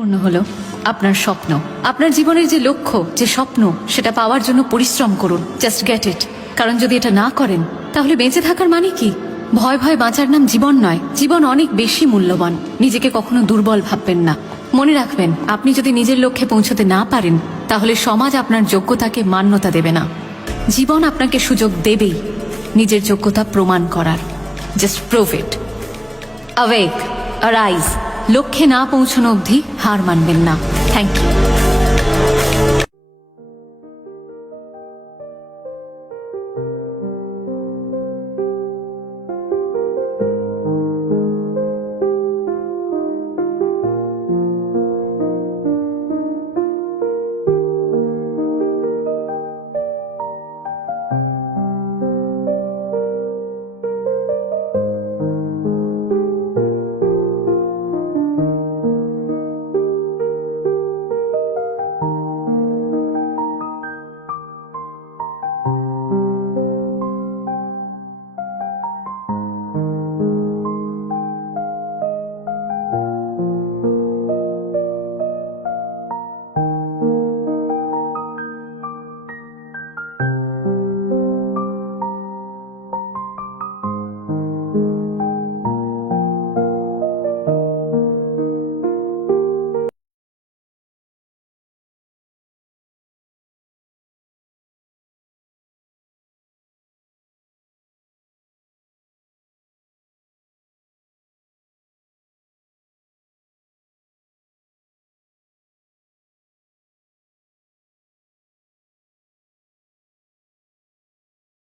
পূর্ণ হলো আপনার স্বপ্ন, আপনার জীবনের যে লক্ষ্য, যে স্বপ্ন, সেটা পাওয়ার জন্য পরিশ্রম করুন। Just get it. কারণ যদি এটা না করেন তাহলে বেঁচে থাকার মানে কি? ভয় ভয় বাঁচার নাম জীবন নয়। জীবন অনেক বেশি মূল্যবান। নিজেকে কখনো দুর্বল ভাববেন না। মনে রাখবেন, আপনি যদি নিজের লক্ষ্যে পৌঁছতে না পারেন তাহলে সমাজ আপনার যোগ্যতাকে মান্যতা দেবে না। জীবন আপনাকে সুযোগ দেবেই নিজের যোগ্যতা প্রমাণ করার। জাস্ট প্রুভ ইট। Awake, arise. লক্ষ্যে না পৌঁছানো অবধি হার মানবেন না। Thank you.